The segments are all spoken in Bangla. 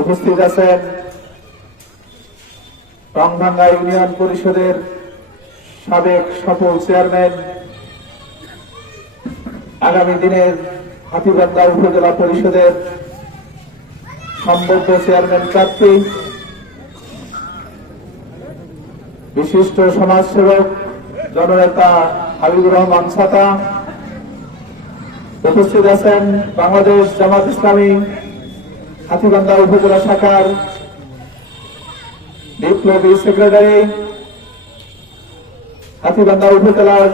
উপস্থিত আছেন রংভাঙ্গা ইউনিয়ন পরিষদের সাবেক সফল চেয়ারম্যান, আগামী দিনের হাতিবান্ধা উপজেলা পরিষদের সম্ভাব্য চেয়ারম্যান প্রার্থী, বিশিষ্ট সমাজসেবক জননেতা হাবিবুর রহমান ছাতা, উপস্থিত আছেন বাংলাদেশ জামাত ইসলামী হাতিবান্ধা উপজেলা শাখার বিপ্লবী সেক্রেটারি, হাতিবান্ধা উপজেলার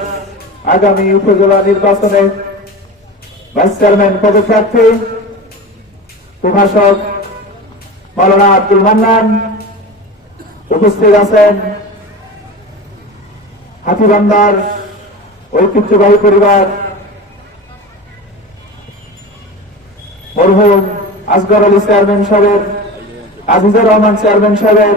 আগামী উপজেলা নির্বাচনে ভাইস চেয়ারম্যান পদপ্রার্থী, প্রভাষক মৌলানা আব্দুল মান্নান উপস্থিত আছেন। হাতিবান্দার ঐতিহ্যবাহী পরিবার, মরহুম আসগর আলী চেয়ারম্যান সাহেব, আজিজুর রহমান চেয়ারম্যান সাহেব।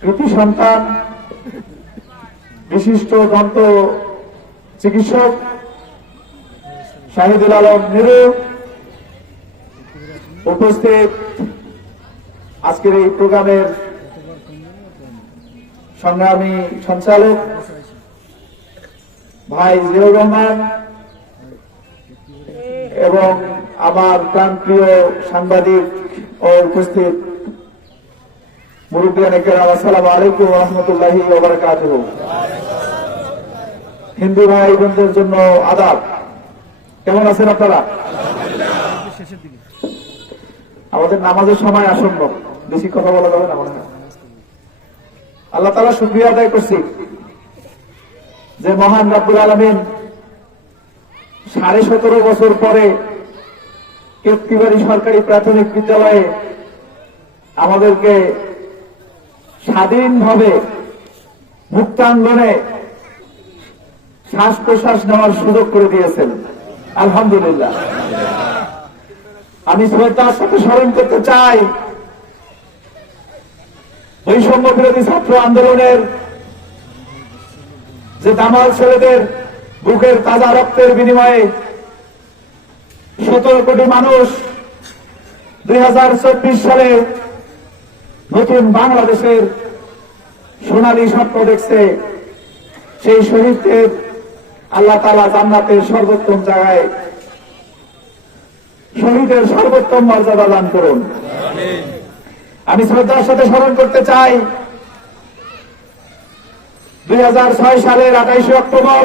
কৃতি সন্তান, বিশিষ্ট দন্ত চিকিৎসক, শাহিদুল আলম নিরু উপস্থিত আজকের এই প্রোগ্রামের সংগ্রামী সঞ্চালক ভাই জিয়াউর রহমান এবং আমার প্রাণপ্রিয় সাংবাদিক ও উপস্থিত হিন্দু ভাই জন্য কেমন আছেন আমাদের নামাজের সময় বেশি কথা আল্লাহ তালা শুক্রিয়া আদায় করছি। যে মহান রাব্বুল আলমিন সাড়ে সতেরো বছর পরে কেতকিবাড়ি সরকারি প্রাথমিক বিদ্যালয়ে আমাদেরকে স্বাধীনভাবে মুক্তাঙ্গনে শ্বাস প্রশ্বাস নেওয়ার সুযোগ করে দিয়েছেন। আলহামদুলিল্লাহ। আমি শ্রদ্ধার সাথে স্মরণ করতে চাই বৈষম্য বিরোধী ছাত্র আন্দোলনের যে দামাল ছেলেদের বুকের তাজা রক্তের বিনিময়ে সতেরো কোটি মানুষ দুই সালে নতুন বাংলাদেশের সোনালী স্বপ্ন দেখছে। সেই শহীদদের আল্লাহ তালা জান্নাতের সর্বোত্তম জায়গায় শহীদের সর্বোত্তম মর্যাদা দান করুন। আমি শ্রদ্ধার সাথে স্মরণ করতে চাই দুই হাজার ছয় সালের আঠাইশে অক্টোবর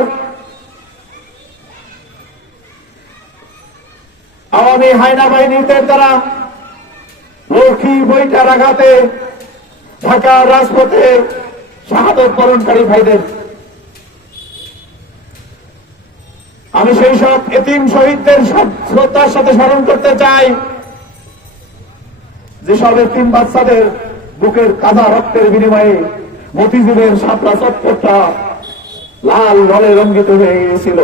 আওয়ামী হায়না বাহিনীদের দ্বারা লক্ষ্মী বইটার আঘাতে রাজপথে শাহাদত বরণকারী ভাইদের। আমি সেই সব এতিম শহীদদের শ্রদ্ধার সাথে স্মরণ করতে চাই, যেসব এতিম বাচ্চাদের বুকের কাদা রক্তের বিনিময়ে মতিঝিলের সাপলা চত্বরটা লাল রলে রঙ্গিত হয়ে গিয়েছিল।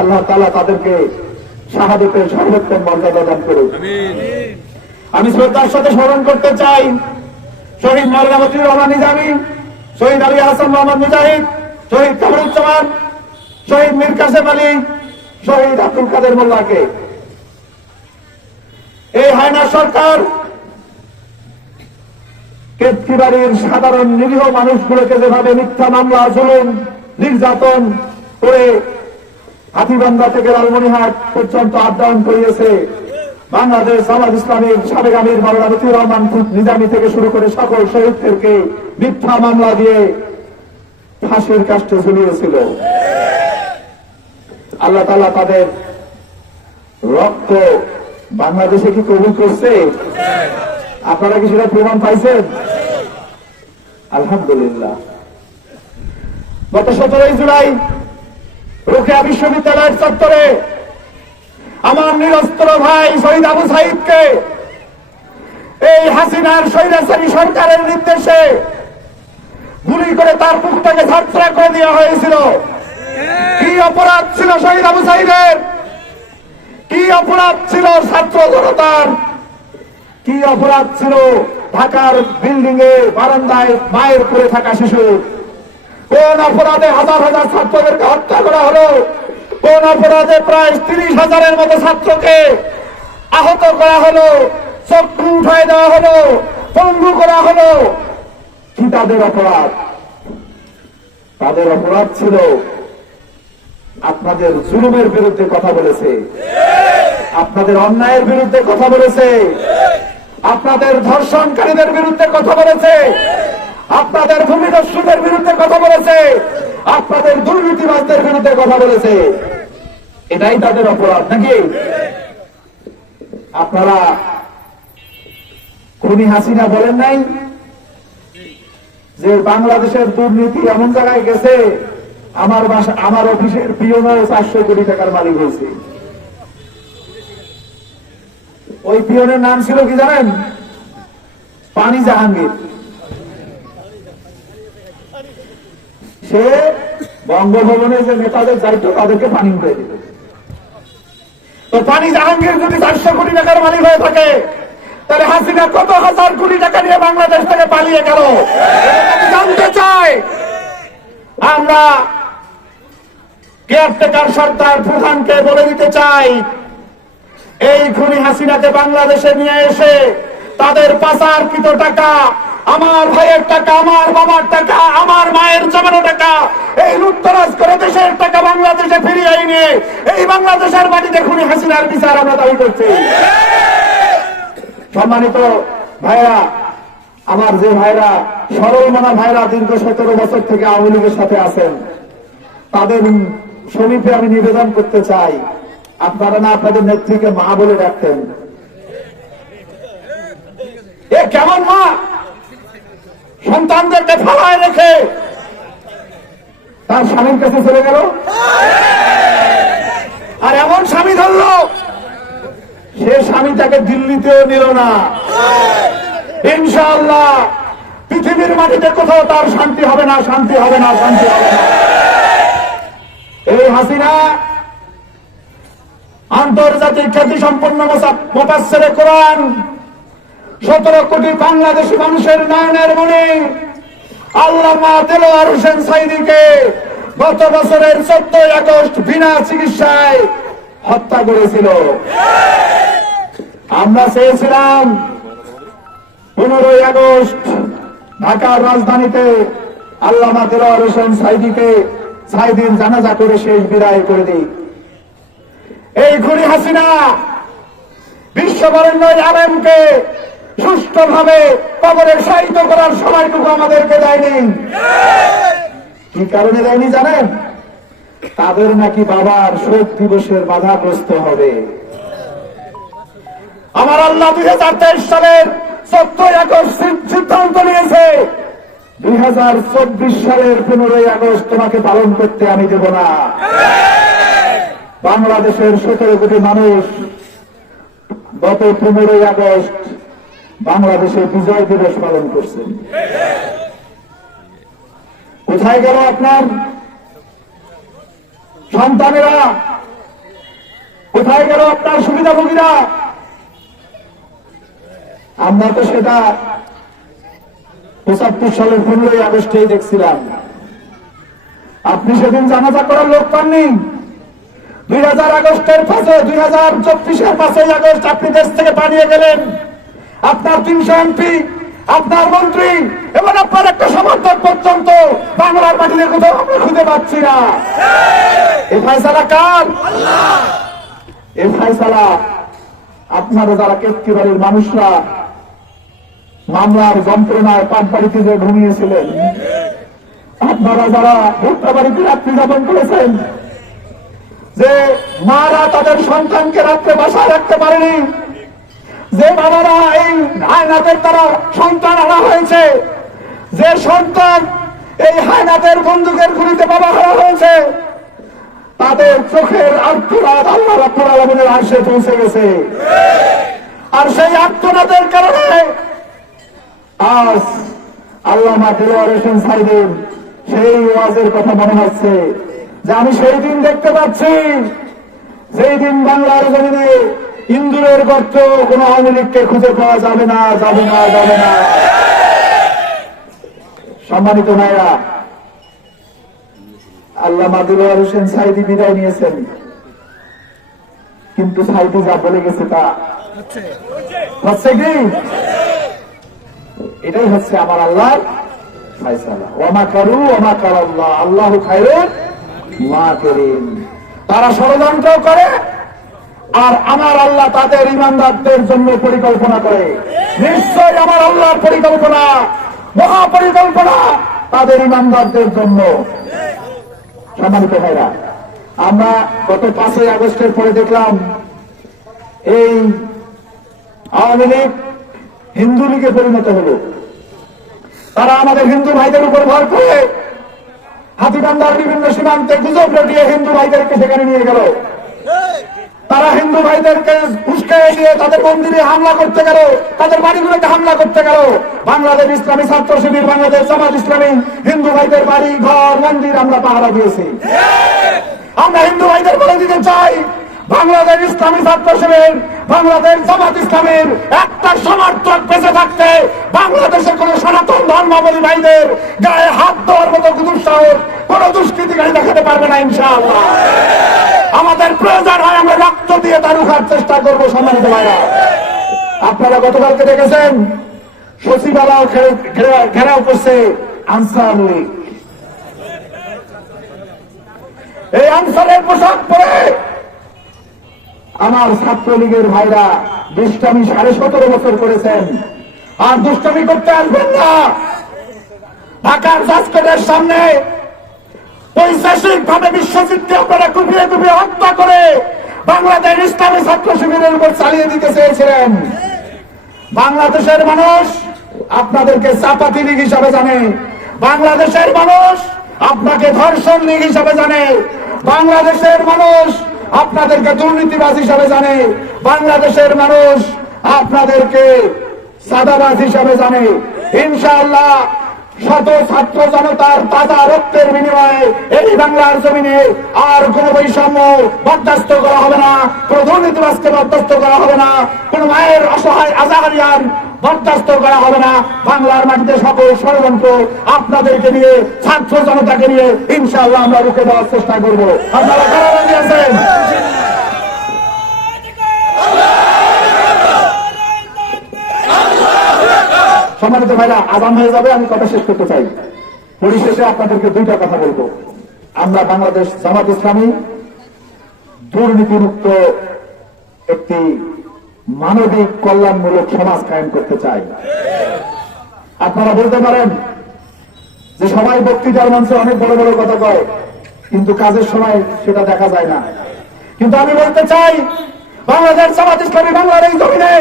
আল্লাহ তালা তাদেরকে শাহাদতের সর্বোত্তম মর্যাদা দান করুন আমি শ্রদ্ধার সাথে স্মরণ করতে চাই শহীদ মতিউর রহমান নিজামী, শহীদ আলী হাসান মোহাম্মদ মুজাহিদ, শহীদ কামরুজ্জামান, শহীদ মীর কাসেম আলী, শহীদ আব্দুল কাদের মোল্লাকে। এই হায়না সরকার কেতকিবাড়ির সাধারণ নিরীহ মানুষগুলোকে যেভাবে মিথ্যা মামলা, জুলুম, নির্যাতন করে হাতিবান্ধা থেকে লালমনিহাট পর্যন্ত আড্ডায়ন করিয়েছে, বাংলাদেশ জামাত ইসলামের সাবেক আমির মাওলানা মতিউর রহমান নিজামী থেকে শুরু করে সকল শহীদদেরকে মিথ্যা মামলা দিয়ে ফাঁসির কাষ্টে ঝুলিয়েছিল। আল্লাহ তালা তাদের রক্ত বাংলাদেশে কি কবুল করছে? আপনারা কি সেটা প্রমাণ পাইছেন? আলহামদুলিল্লাহ। গত সতেরোই জুলাই রোকেয়া বিশ্ববিদ্যালয়ের চত্বরে আমার নিরস্ত্র ভাই শহীদ আবু সাইদকে এই হাসিনার স্বৈরাচারী সরকারের নির্দেশে গুলি করে তার পুত্রকে ছাত্রা করে দেওয়া হয়েছিল। কি অপরাধ ছিল শহীদ আবু সাইদের? কি অপরাধ ছিল ছাত্র জনতার? কি অপরাধ ছিল ঢাকার বিল্ডিং এ বারান্দায় মায়ের পড়ে থাকা শিশু। কোন অপরাধে হাজার হাজার ছাত্রদেরকে হত্যা করা হলো? কোন অপরাধে প্রায় তিরিশ হাজারের মতো ছাত্রকে আহত করা হলো? চক্ষু উঠায় দেওয়া হলো? পঙ্গু করা হলো? কি তাদের অপরাধ? তাদের অপরাধ ছিল, আপনাদের জুলুমের বিরুদ্ধে কথা বলেছে। আপনাদের অন্যায়ের বিরুদ্ধে কথা বলেছে। আপনাদের ধর্ষণকারীদের বিরুদ্ধে কথা বলেছে। আপনাদের ভূমিদস্যুদের বিরুদ্ধে কথা বলেছে। আপনাদের দুর্নীতিবাজদের বিরুদ্ধে কথা বলেছে। এটাই তাদের অপরাধ, নাকি? আপনারা খুনি হাসিনা বলেন নাই যে বাংলাদেশের দুর্নীতি এমন জায়গায় গেছে, আমার আমার অফিসের পিওনও চারশো কোটি টাকার মালিক হয়েছে। ওই পিওনের নাম ছিল কি জানেন? পানি জাহাঙ্গীর। সে বঙ্গভবনে যে নেতাদের যাইতো তাদেরকে পানি উঠে দিত তো পানি জাহাঙ্গীর যদি চারশো কোটি টাকার মালিক হয়ে থাকে, তাহলে হাসিনা কত হাজার কোটি টাকা নিয়ে বাংলাদেশ থেকে পালিয়ে গেল? জানতে চাই, আমরা কেয়ারটেকার সরকার প্রধানকে বলে দিতে চাই এই খুনি হাসিনাকে বাংলাদেশে নিয়ে এসে তাদের পাচারকৃত টাকা, আমার ভাইয়ের টাকা, আমার বাবার টাকা, আমার মায়ের জমানো টাকা, এই লুটতরাজ করে দেশের টাকা বাংলাদেশে ফিরিয়ে এনে এই বাংলাদেশের মাটিতে খুনি হাসিনার বিচার আমরা দাবি করছি। সম্মানিত ভাইরা আমার যে ভাইরা সরল মনা ভাইরা দীর্ঘ সতেরো বছর থেকে আওয়ামী লীগের সাথে আছেন। তাদের সমীপে আমি নিবেদন করতে চাই আপনারা না আপনাদের নেত্রীকে মা বলে রাখতেন এ কেমন মা? সন্তানদেরকে ফালায় রেখে তার স্বামীর কাছে চলে গেল। আর এমন স্বামী ধরলো, সে স্বামী তাকে দিল্লিতেও নিল না। ইনশাআল্লাহ, পৃথিবীর মাটিতে কোথাও তার শান্তি হবে না, শান্তি হবে না, শান্তি হবে না। এই হাসিনা আন্তর্জাতিক খ্যাতি সম্পন্ন কোরআন। সতেরো কোটি বাংলাদেশি মানুষের নয়নের মনে দেলোয়ার হোসেন সাইদিকে গত বছরের চোদ্দই আগস্ট বিনা চিকিৎসায় হত্যা করেছিল। আমরা চেয়েছিলাম পনেরোই আগস্ট ঢাকার রাজধানীতে আল্লামা দেলোয়ার হোসেন সাইদিকে সাইদিন জানাজা করে শেষ বিদায় করে দিই এই ঘুরি হাসিনা বিশ্ববরেণ্য আলেমকে সুষ্ঠুভাবে কবরে সাহিত্য করার সময়টুকু আমাদেরকে দেয়নি। কি কারণে দেয়নি জানেন? তাদের নাকি বাবার শোক দিবসের বাধাগ্রস্ত হবে। আমার আল্লাহ দুই হাজার তেইশ সালের চোদ্দই আগস্ট সিদ্ধান্ত নিয়েছে, দুই হাজার চব্বিশ সালের পনেরোই আগস্ট তোমাকে পালন করতে আমি দেব না। বাংলাদেশের সতেরো কোটি মানুষ গত পনেরোই আগস্ট বাংলাদেশে বিজয় দিবস পালন করছে। কোথায় গেল আপনার সন্তানেরা? কোথায় গেল আপনার সুবিধাভোগীরা আমরা তো সেটা পঁচাত্তর সালের পনেরোই আগস্টেই দেখছিলাম। আপনি সেদিন জানাজা করার লোক পাননি? দুই হাজার আগস্টের পাঁচে, দুই হাজার চব্বিশের আগস্ট আপনি দেশ থেকে পালিয়ে গেলেন। আপনার তিনশো এমপি, আপনার মন্ত্রী, এবং আপনার একটা সমর্থক পর্যন্ত বাংলার মাটিতে কোথাও আমরা খুঁজে পাচ্ছি না। কার? আপনারা যারা কেতকি বাড়ির মানুষরা মামলার যন্ত্রণায় পাট বাড়িতে যে ঘুমিয়েছিলেন, আপনারা যারা ভুট্টা বাড়িতে রাত্রি যাপন করেছেন যে মারা তাদের সন্তানকে রাত্রে বাসায় রাখতে পারেনি, যে বাবারা এই হায়নাতের দ্বারা সন্তান আনা হয়েছে, যে সন্তান এই হায়নাতের বন্দুকের গুলিতে বাবা হারা হয়েছে, তাদের চোখের আত্মনাদ আল্লাহ রাব্বুল আলামিনের পৌঁছে গেছে। আর সেই আত্মনাদের কারণে আজ হোসেন সাইদের সেই ওয়াজের কথা মনে হচ্ছে। যে আমি সেই দিন দেখতে পাচ্ছি সেই দিন বাংলার জমিনে ইন্দুরের গর্ত, কোন আওয়ামী লীগকে খুঁজে পাওয়া যাবে না যাবে না যাবে না। সম্মানিত ভাইরা আল্লাহ মাদুল্লাহ হোসেন সাইদি বিদায় নিয়েছেন। কিন্তু সাইদি যা বলে গেছে তা হচ্ছে কি? এটাই হচ্ছে আমার আল্লাহ ফায়সালা। ওমা কারু ওমা কার আল্লাহ আল্লাহ খায়রুন। মা করিম। তারা ষড়যন্ত্র করে আর আমার আল্লাহ তাদের ইমানদারদের জন্য পরিকল্পনা করে। নিশ্চয় আমার আল্লাহর পরিকল্পনা, মহাপরিকল্পনা তাদের ইমানদারদের জন্য। সম্মানিত ভাইরা, আমরা গত পাঁচই আগস্টের পরে দেখলাম এই আওয়ামী লীগ হিন্দু লীগে পরিণত হলো। তারা আমাদের হিন্দু ভাইদের উপর ভর করে হাতিবান্ধার বিভিন্ন সীমান্তে গুজব রটিয়ে হিন্দু ভাইদেরকে সেখানে নিয়ে গেল। তারা হিন্দু ভাইদেরকে উস্কে দিয়ে তাদের মন্দিরে হামলা করতে গেল, তাদের বাড়িগুলোতে হামলা করতে গেল। বাংলাদেশ ইসলামী ছাত্র শিবির, বাংলাদেশ জামাত ইসলামী, হিন্দু ভাইদের বাড়ি, ঘর, মন্দির আমরা পাহারা দিয়েছি। আমরা হিন্দু ভাইদের বলে দিতে চাই, বাংলাদেশ ইসলামী ছাত্র শিবির বাংলাদেশ জামাত ইসলামের একটা সমর্থক বেঁচে থাকতে বাংলাদেশের কোন সনাতন ধর্মাবলী ভাইদের গায়ে হাত দেওয়ার মতো দুঃসাহস কোন দুষ্কৃতিকারী দেখাতে পারবে না, ইনশাআল্লাহ। আমাদের প্রয়োজন হয় আমরা রক্ত দিয়ে তার উঠার চেষ্টা করব, সম্মানিত ভাইরা। আপনারা গতকালকে দেখেছেন, সচিবালয় ঘেরাও করছে আনসার এই আনসারের পোশাক পরে আমার ছাত্রলীগের ভাইরা দুষ্টামি সাড়ে সতেরো বছর করেছেন। আর দুষ্টামি করতে আসবেন না। ঢাকার জাজকোটের সামনে ঐতিহাসিক ভাবে বিশ্বজিৎকে আপনারা কুপিয়ে কুপিয়ে হত্যা করে বাংলাদেশ ইসলামী ছাত্র শিবিরের উপর চালিয়ে দিতে চেয়েছিলেন। বাংলাদেশের মানুষ আপনাদেরকে চাপাতি লীগ হিসাবে জানে। বাংলাদেশের মানুষ আপনাকে ধর্ষণ লীগ হিসাবে জানে। বাংলাদেশের মানুষ আপনাদেরকে দুর্নীতিবাজ হিসাবে জানে। বাংলাদেশের মানুষ আপনাদেরকে সাদাবাজ হিসাবে জানে। ইনশাআল্লাহ শত ছাত্র জনতার তাজা রক্তের বিনিময়ে এই বাংলার জমিনে আর কোন বৈষম্য বরদাস্ত করা হবে না, কোন দুর্নীতিবাজকে বরদাস্ত করা হবে না, কোন মায়ের অসহায় আজাহারিয়ান বরদাস্ত করা হবে না। বাংলার মাটিতে সকল ষড়যন্ত্র আপনাদেরকে নিয়ে, ছাত্র জনতাকে নিয়ে ইনশাআল্লাহ আমরা রুখে দেওয়ার চেষ্টা করব। আপনারা কারা রাজি আছেন? সম্মানিত ভাইরা আগাম হয়ে যাবে, আমি কথা শেষ করতে চাই। পরিশেষে আপনাদেরকে দুইটা কথা বলব। আমরা বাংলাদেশ জামাত ইসলামী দুর্নীতিমুক্ত একটি মানবিক কল্যাণমূলক সমাজ কায়েম করতে চাই। আপনারা বলতে পারেন যে সবাই বক্তৃতার মঞ্চে অনেক বড় বড় কথা কয়, কিন্তু কাজের সময় সেটা দেখা যায় না। কিন্তু আমি বলতে চাই, বাংলাদেশ সমাজ ইসলামী বাংলার এই জমিনে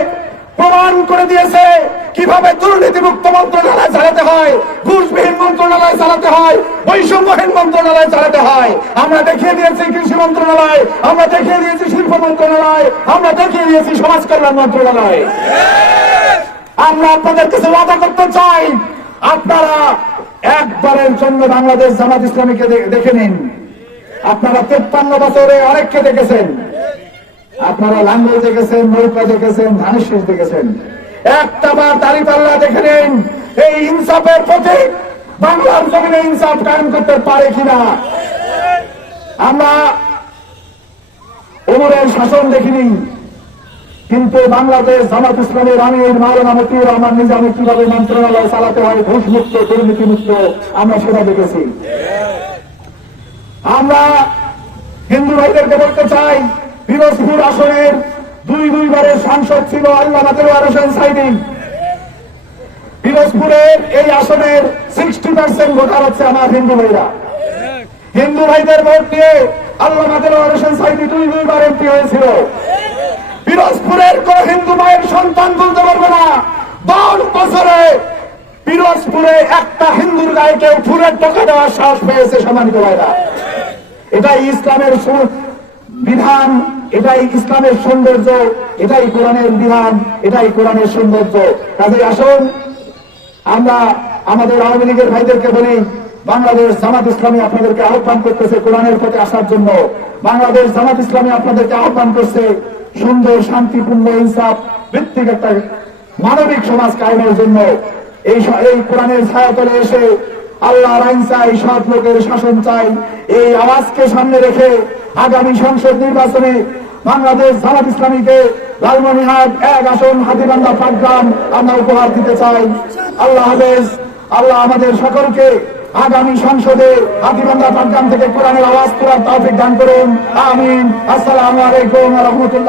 প্রমাণ করে দিয়েছে কীভাবে দুর্নীতিমুক্ত মন্ত্রণালয় চালাতে হয়, ঘুষবিহীন মন্ত্রণালয় চালাতে হয়, বৈষম্যহীন মন্ত্রণালয় চালাতে হয়। আমরা দেখিয়ে দিয়েছি কৃষি মন্ত্রণালয়, আমরা দেখিয়ে দিয়েছি শিল্প মন্ত্রণালয়, আমরা দেখিয়ে দিয়েছি সমাজ কল্যাণ মন্ত্রণালয়। আমরা আপনাদের কাছে ওয়াদা করতে চাই, আপনারা একবারের জন্য বাংলাদেশ জামাত ইসলামীকে দেখে নিন। আপনারা তেপ্পান্ন বছরে অনেককে দেখেছেন। আপনারা লাঙ্গল দেখেছেন, নৌকা দেখেছেন, ধানের শীষ দেখেছেন। একটা বার দাঁড়িপাল্লা দেখে নিন, এই ইনসাফের পথে বাংলার জমিনে ইনসাফ কায়েম করতে পারে কিনা? আমরা ওমরের শাসন দেখিনি, কিন্তু বাংলাদেশ জামাত ইসলামের আমির মাওলানা মতিউর রহমান নিজামী কীভাবে মন্ত্রণালয় চালাতে হয় ঘুষ মুক্ত দুর্নীতি মুক্ত আমরা সেটা দেখেছি। আমরা হিন্দু ভাইদেরকে বলতে চাই পিরোজপুর আসনের দুই দুইবারের সাংসদ ছিল আল্লাহ মাতের হোসেন সাইদিন। পিরোজপুরের এই আসনের সিক্সটি পার্সেন্ট ভোটার হচ্ছে আমার হিন্দু ভাইরা। হিন্দু ভাইদের ভোট দিয়ে আল্লাহ মাতের হোসেন সাইদি দুই দুইবার এমপি হয়েছিল। পিরোজপুরের কোন হিন্দু মায়ের সন্তান তুলতে পারবে না। দশ বছরে পিরোজপুরে একটা হিন্দুর গায়ে কেউ ফুলের টাকা দেওয়ার সাহস পেয়েছে সম্মানিত ভাইরা। এটাই ইসলামের বিধান। এটাই ইসলামের সৌন্দর্য, এটাই কোরআনের বিধান, এটাই কোরআনের সৌন্দর্য। কাজে আসুন, আমরা আমাদের আওয়ামী লীগের ভাইদেরকে বলি, বাংলাদেশ জামাত ইসলামী আপনাদেরকে আহ্বান করতেছে কোরআনের পথে আসার জন্য। বাংলাদেশ জামাত ইসলামী আপনাদেরকে আহ্বান করছে, সুন্দর, শান্তিপূর্ণ, ইনসাফ ভিত্তিক একটা মানবিক সমাজ কায়েমের জন্য। এই এই কোরআনের ছায়াতলে এসে আল্লাহর আইন চাই, সৎ লোকের শাসন চাই। এই আওয়াজকে সামনে রেখে আগামী সংসদ নির্বাচনে বাংলাদেশ জামাত ইসলামীকে লালমনিহাট এক আসন হাতিবান্ধা পাটগ্রাম আমরা উপহার দিতে চাই। আল্লাহ হাফেজ, আল্লাহ আমাদের সকলকে আগামী সংসদে হাতিবান্ধা পাটগ্রাম থেকে কোরআনের আওয়াজ তোলার তৌফিক দান করুন। আমিন। আসসালামু আলাইকুম রহমতুল্লাহ।